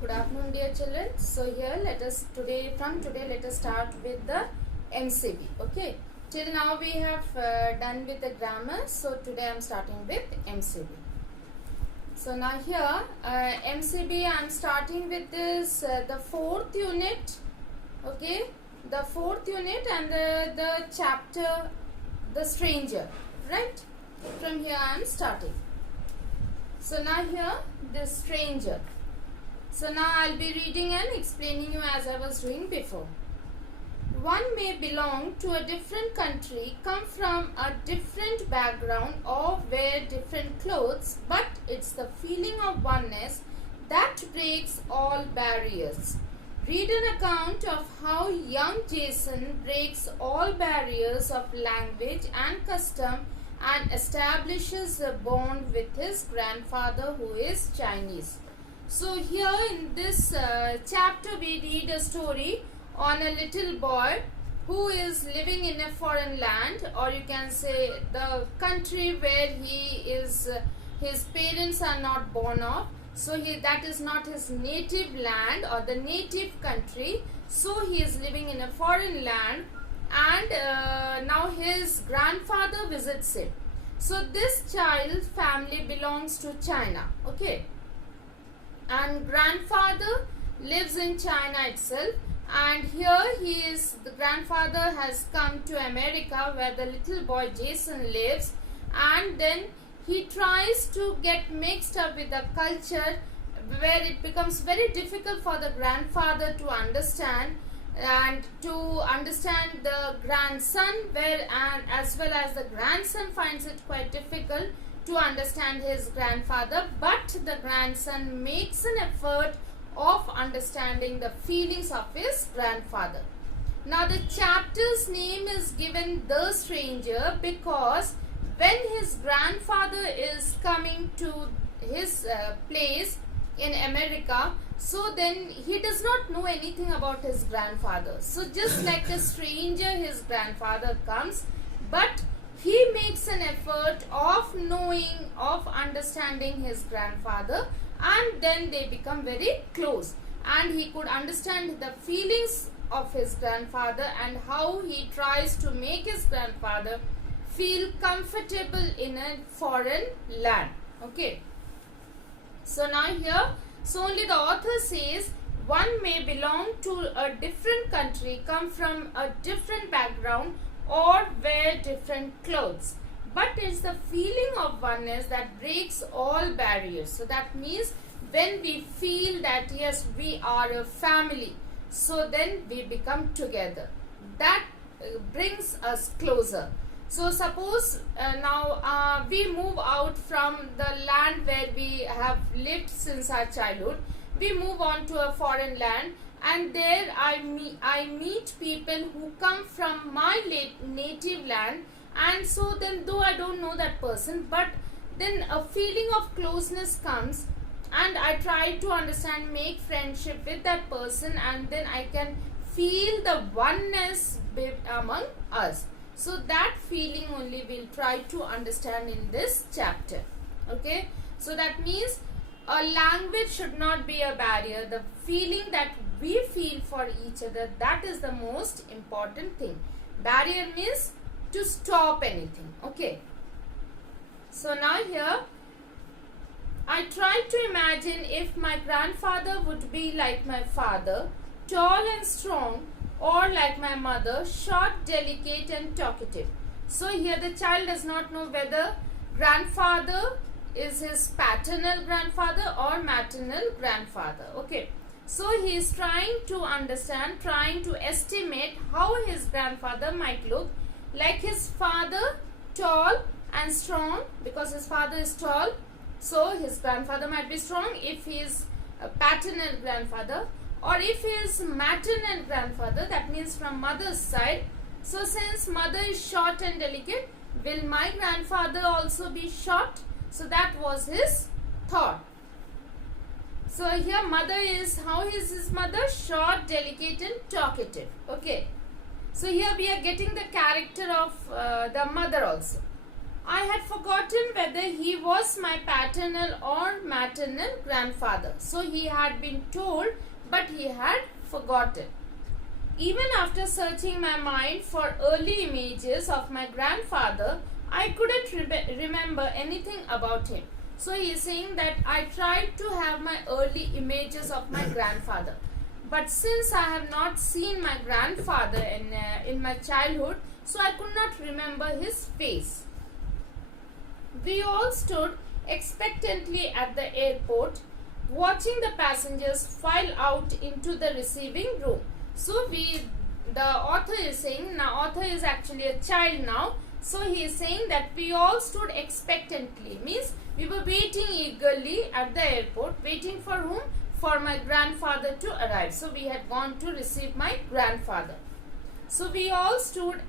Good afternoon, dear children. So here let us let us start with the MCB. Okay. Till now we have done with the grammar. So today I am starting with MCB. So now here MCB I am starting with this the fourth unit. Okay, the fourth unit and the chapter the stranger. Right. From here I am starting. So now here the stranger. So now I'll be reading and explaining you as I was doing before. One may belong to a different country, come from a different background or wear different clothes, but it's the feeling of oneness that breaks all barriers. Read an account of how young Jason breaks all barriers of language and custom and establishes a bond with his grandfather who is Chinese. So here in this chapter we read a story on a little boy who is living in a foreign land, or you can say the country where he is his parents are not born of. So that is not his native land or the native country. So he is living in a foreign land, and now his grandfather visits him. So this child's family belongs to China. Okay. And grandfather lives in China itself, and here the grandfather has come to America where the little boy Jason lives, and then he tries to get mixed up with the culture where it becomes very difficult for the grandfather to understand and to understand the grandson, and as well as the grandson finds it quite difficult to understand his grandfather, but the grandson makes an effort of understanding the feelings of his grandfather. Now the chapter's name is given The Stranger because when his grandfather is coming to his place in America, so then he does not know anything about his grandfather. So just like a stranger, his grandfather comes, but he makes an effort of knowing, of understanding his grandfather, and then they become very close. And he could understand the feelings of his grandfather and how he tries to make his grandfather feel comfortable in a foreign land. Okay. So now here, so only the author says, one may belong to a different country, come from a different background, or wear different clothes, but it's the feeling of oneness that breaks all barriers. So that means when we feel that yes, we are a family, so then we become together. That brings us closer. So suppose now we move out from the land where we have lived since our childhood, we move on to a foreign land, and there I meet people who come from my native land, and so then though I don't know that person, but then a feeling of closeness comes, and I try to understand, make friendship with that person, and then I can feel the oneness among us. So that feeling only we'll try to understand in this chapter. Okay, so that means a language should not be a barrier. The feeling that we feel for each other, that is the most important thing. Barrier means to stop anything. Okay. So now here, I try to imagine if my grandfather would be like my father, tall and strong, or like my mother, short, delicate and talkative. So here the child does not know whether grandfather is his paternal grandfather or maternal grandfather. Okay. So he is trying to understand, trying to estimate how his grandfather might look. Like his father, tall and strong, because his father is tall, so his grandfather might be strong if he is a paternal grandfather, or if he is maternal grandfather, that means from mother's side. So since mother is short and delicate, will my grandfather also be short? So that was his thought. So here mother is, how is his mother? Short, delicate and talkative. Okay. So here we are getting the character of the mother also. I had forgotten whether he was my paternal or maternal grandfather. So he had been told, but he had forgotten. Even after searching my mind for early images of my grandfather, I couldn't remember anything about him. So he is saying that I tried to have my early images of my grandfather. But since I have not seen my grandfather in my childhood, so I could not remember his face. We all stood expectantly at the airport, watching the passengers file out into the receiving room. So the author is saying, now author is actually a child now. So he is saying that we all stood expectantly, means we were waiting eagerly at the airport, waiting for whom? For my grandfather to arrive. So we had gone to receive my grandfather. So we all stood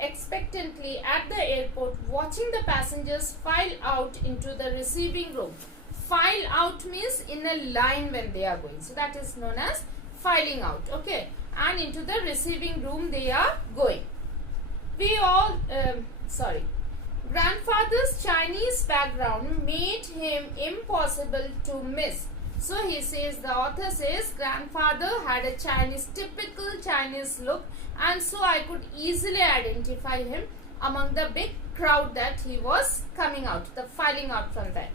expectantly at the airport, watching the passengers file out into the receiving room. File out means in a line when they are going. So that is known as filing out. Okay. And into the receiving room they are going. We all, grandfather's Chinese background made him impossible to miss. So he says, the author says, grandfather had a typical Chinese look, and so I could easily identify him among the big crowd that he was coming out, the filing out from there.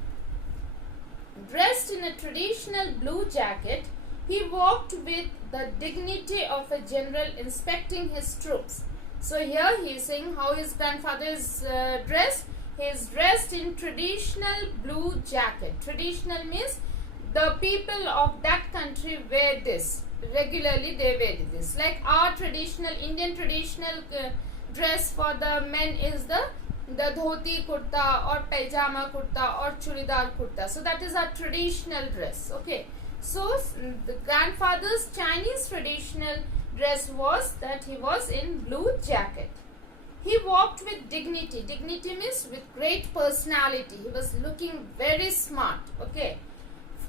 Dressed in a traditional blue jacket, he walked with the dignity of a general inspecting his troops. So here he is saying how his grandfather is dressed. He is dressed in traditional blue jacket. Traditional means the people of that country wear this. Regularly they wear this. Like our traditional, Indian traditional dress for the men is the dhoti kurta or pajama kurta or churidar kurta. So that is our traditional dress. Okay. So the grandfather's Chinese traditional dress was that he was in blue jacket. He walked with dignity. Dignity means with great personality. He was looking very smart. Okay.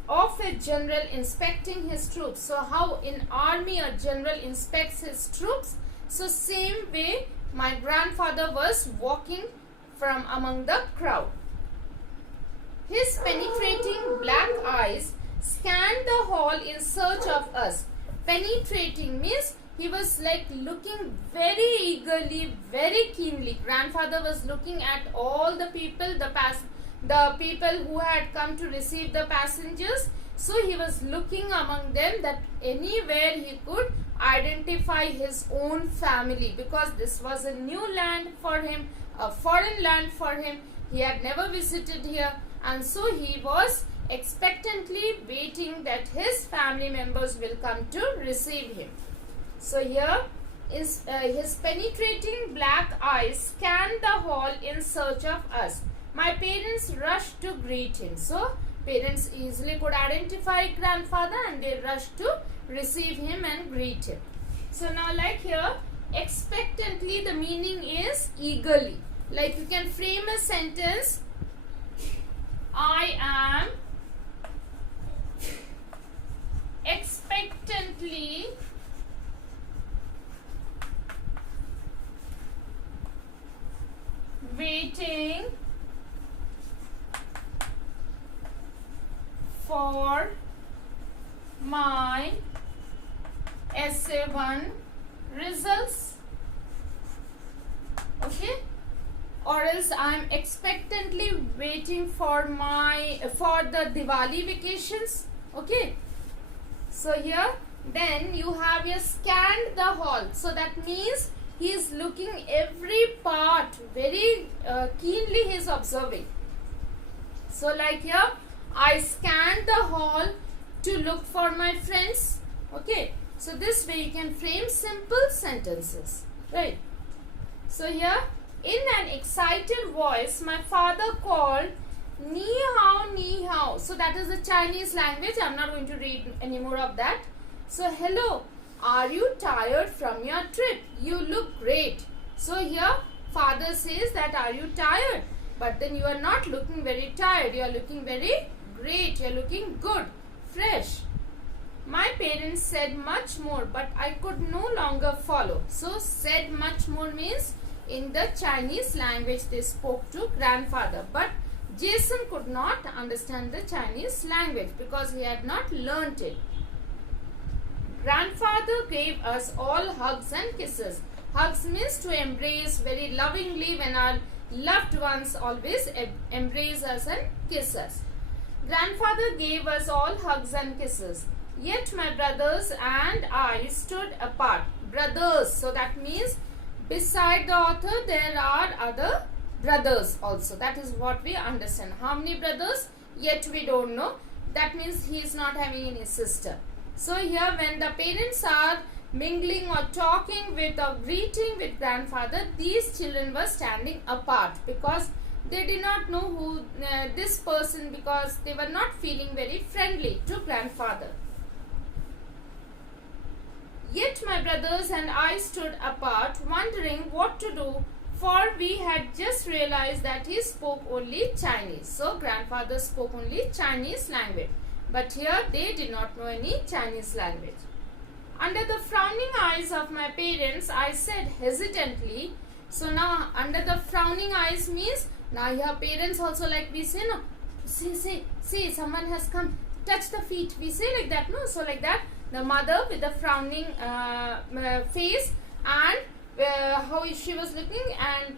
Of a general inspecting his troops. So how in army a general inspects his troops. So same way my grandfather was walking from among the crowd. His penetrating black eyes scanned the hall in search of us. Penetrating means he was like looking very eagerly, very keenly. Grandfather was looking at all the people, the people who had come to receive the passengers. So he was looking among them that anywhere he could identify his own family, because this was a new land for him, a foreign land for him. He had never visited here, and so he was expectantly waiting that his family members will come to receive him. So here is his penetrating black eyes scanned the hall in search of us. My parents rushed to greet him. So parents easily could identify grandfather and they rushed to receive him and greet him. So now like here, expectantly, the meaning is eagerly. Like you can frame a sentence, I am expectantly waiting for my SA1 results. Okay, or else I am expectantly waiting for the Diwali vacations. Okay, so here then you have your scanned the hall. So that means he is looking every part very keenly, he is observing. So like here, I scanned the hall to look for my friends. Okay, so this way you can frame simple sentences, right? So here, in an excited voice, my father called, Ni hao, ni hao. So that is the Chinese language. I am not going to read any more of that. So hello, are you tired from your trip? You look great. So here, father says that are you tired? But then you are not looking very tired. You are looking very great. You are looking good, fresh. My parents said much more, but I could no longer follow. So said much more means in the Chinese language they spoke to grandfather. But Jason could not understand the Chinese language because he had not learnt it. Grandfather gave us all hugs and kisses. Hugs means to embrace very lovingly when our loved ones always embrace us and kiss us. Grandfather gave us all hugs and kisses. Yet my brothers and I stood apart. Brothers, so that means beside the author there are other brothers also. That is what we understand. How many brothers? Yet we don't know. That means he is not having any sister. So here when the parents are mingling or talking with or greeting with grandfather, these children were standing apart because they did not know who this person, because they were not feeling very friendly to grandfather. Yet my brothers and I stood apart, wondering what to do, for we had just realized that he spoke only Chinese. So grandfather spoke only Chinese language. But here they did not know any Chinese language. Under the frowning eyes of my parents, I said hesitantly. So now under the frowning eyes means, now here parents also, like we say, no, see, someone has come, touch the feet. We say like that, no? So like that, the mother with the frowning face and how she was looking, and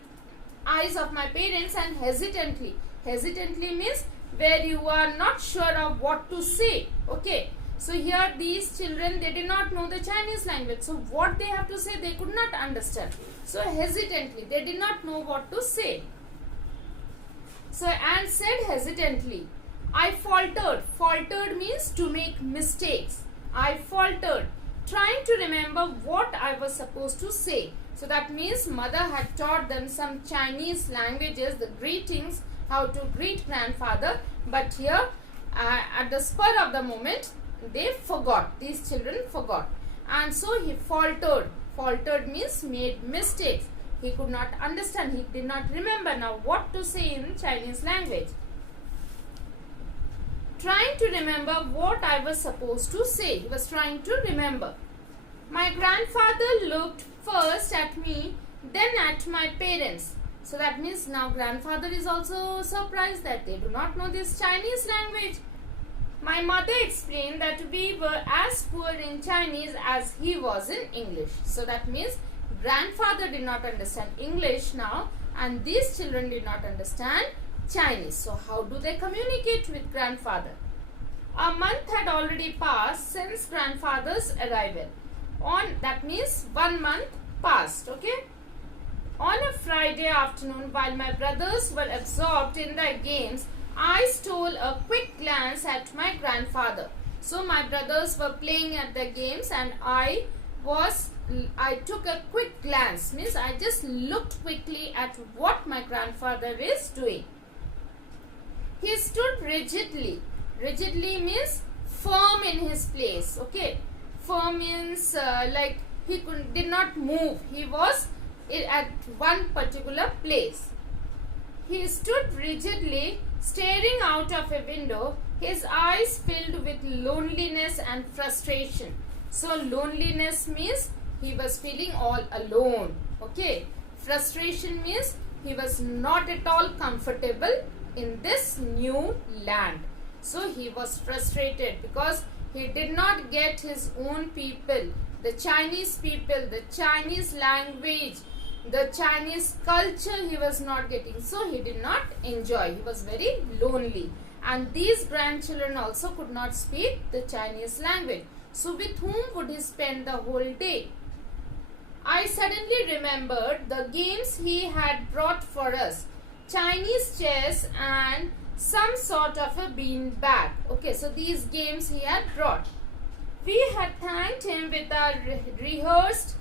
eyes of my parents, and hesitantly. Hesitantly means where you are not sure of what to say. Okay. So here these children, they did not know the Chinese language. So what they have to say, they could not understand. So hesitantly, they did not know what to say. So and said hesitantly, I faltered. Faltered means to make mistakes. I faltered, trying to remember what I was supposed to say. So that means mother had taught them some Chinese languages, the greetings, how to greet grandfather. But here at the spur of the moment, they forgot. These children forgot. And so he faltered. Faltered means made mistakes. He could not understand. He did not remember now what to say in Chinese language. Trying to remember what I was supposed to say. He was trying to remember. My grandfather looked first at me, then at my parents. So that means now grandfather is also surprised that they do not know this Chinese language. My mother explained that we were as poor in Chinese as he was in English. So that means grandfather did not understand English now, and these children did not understand Chinese. So how do they communicate with grandfather? A month had already passed since grandfather's arrival. That means 1 month passed. Okay. On a Friday afternoon, while my brothers were absorbed in their games, I stole a quick glance at my grandfather. So my brothers were playing at the games, and I took a quick glance, means I just looked quickly at what my grandfather is doing. He stood rigidly. Rigidly means firm in his place. Okay. Firm means like he did not move. He was at one particular place. He stood rigidly, staring out of a window, his eyes filled with loneliness and frustration. So loneliness means he was feeling all alone. Okay. Frustration means he was not at all comfortable in this new land. So he was frustrated because he did not get his own people, the Chinese people, the Chinese language, the Chinese culture he was not getting. So he did not enjoy. He was very lonely. And these grandchildren also could not speak the Chinese language. So with whom would he spend the whole day? I suddenly remembered the games he had brought for us. Chinese chess and some sort of a bean bag. Okay, so these games he had brought. We had thanked him with our rehearsed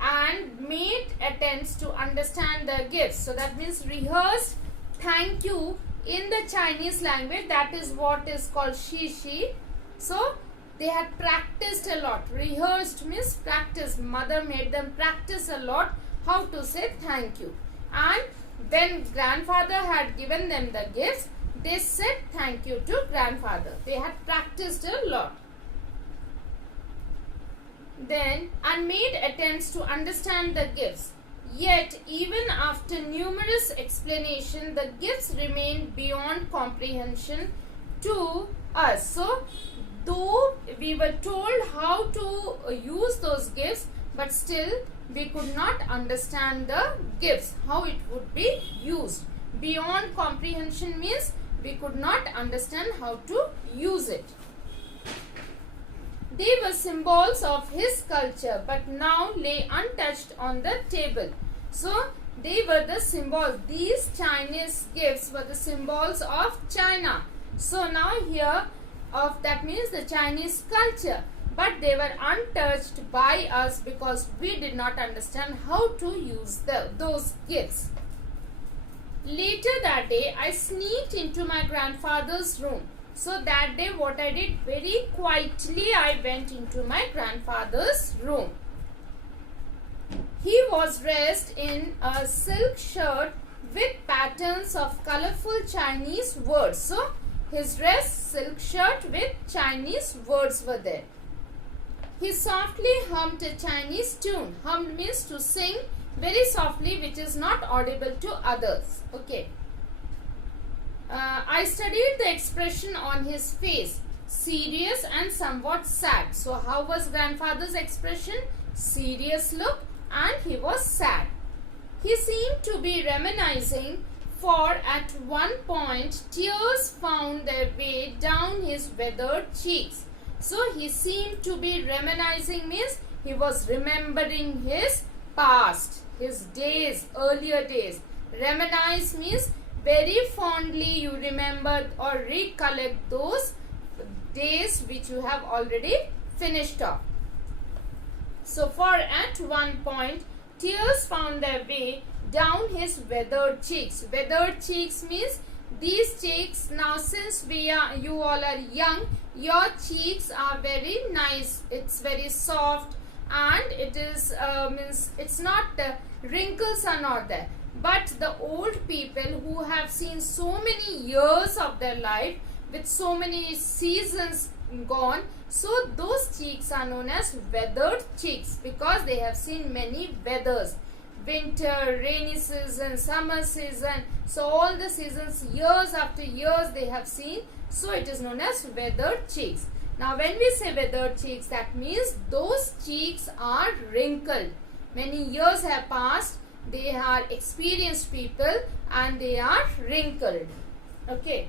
and made attempts to understand the gifts. So that means rehearsed thank you in the Chinese language. That is what is called shi. So they had practiced a lot. Rehearsed means practice. Mother made them practice a lot how to say thank you. And when grandfather had given them the gifts, they said thank you to grandfather. They had practiced a lot. Then and made attempts to understand the gifts. Yet, even after numerous explanations, the gifts remained beyond comprehension to us. So, though we were told how to use those gifts, but still we could not understand the gifts, how it would be used. Beyond comprehension means we could not understand how to use it. They were symbols of his culture, but now lay untouched on the table. So, they were the symbols. These Chinese gifts were the symbols of China. So, now here that means the Chinese culture. But they were untouched by us because we did not understand how to use those gifts. Later that day, I sneaked into my grandfather's room. So that day what I did, very quietly I went into my grandfather's room. He was dressed in a silk shirt with patterns of colorful Chinese words. So his dress, silk shirt with Chinese words were there. He softly hummed a Chinese tune. Hummed means to sing very softly, which is not audible to others. Okay. I studied the expression on his face, serious and somewhat sad. So how was grandfather's expression? Serious look, and he was sad. He seemed to be reminiscing, for at one point tears found their way down his weathered cheeks. So he seemed to be reminiscing means he was remembering his past, his days, earlier days. Reminisce means very fondly you remember or recollect those days which you have already finished off. So for at one point tears found their way down his weathered cheeks. Weathered cheeks means these cheeks, now since you all are young, your cheeks are very nice. It's very soft and it is means it's not wrinkles are not there. But the old people who have seen so many years of their life with so many seasons gone, so those cheeks are known as weathered cheeks because they have seen many weathers. Winter, rainy season, summer season, so all the seasons, years after years they have seen, so it is known as weathered cheeks. Now when we say weathered cheeks, that means those cheeks are wrinkled. Many years have passed, they are experienced people and they are wrinkled. Okay.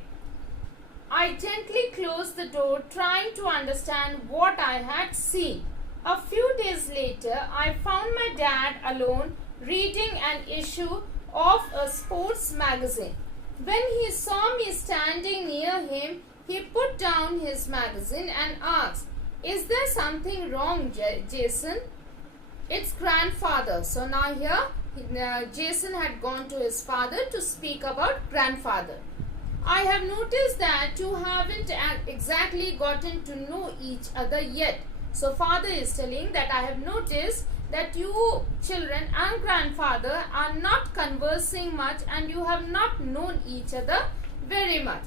I gently closed the door, trying to understand what I had seen. A few days later, I found my dad alone reading an issue of a sports magazine. When he saw me standing near him, he put down his magazine and asked, "Is there something wrong, Jason?" It's grandfather. So now here, Jason had gone to his father to speak about grandfather. I have noticed that you haven't exactly gotten to know each other yet. So father is telling that I have noticed that you children and grandfather are not conversing much and you have not known each other very much.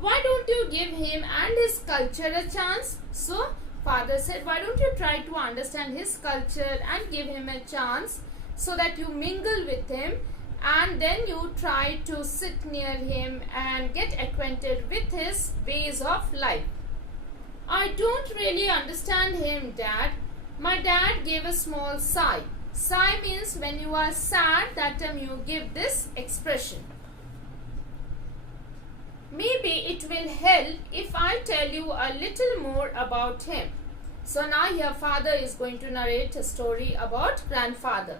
Why don't you give him and his culture a chance? So father said, why don't you try to understand his culture and give him a chance so that you mingle with him and then you try to sit near him and get acquainted with his ways of life. I don't really understand him, Dad. My dad gave a small sigh. Sigh means when you are sad, that time you give this expression. Maybe it will help if I tell you a little more about him. So now your father is going to narrate a story about grandfather.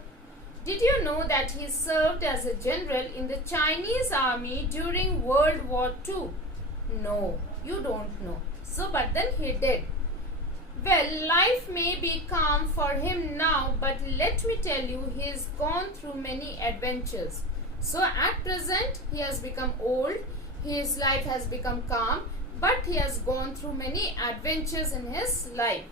Did you know that he served as a general in the Chinese army during World War II? No, you don't know. So, but then he did. Well, life may be calm for him now, but let me tell you, he has gone through many adventures. So, at present, he has become old, his life has become calm, but he has gone through many adventures in his life.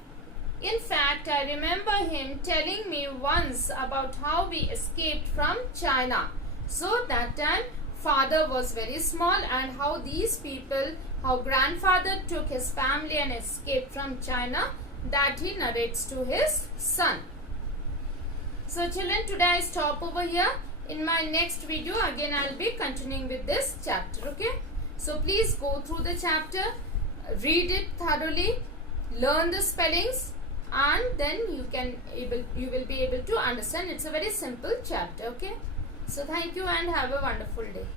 In fact, I remember him telling me once about how we escaped from China. So, that time, father was very small and how these people, how grandfather took his family and escaped from China, that he narrates to his son. So children, today I stop over here. In my next video again I'll be continuing with this chapter. Okay, so please go through the chapter, read it thoroughly, learn the spellings, and then you will be able to understand. It's a very simple chapter. Okay, so thank you and have a wonderful day.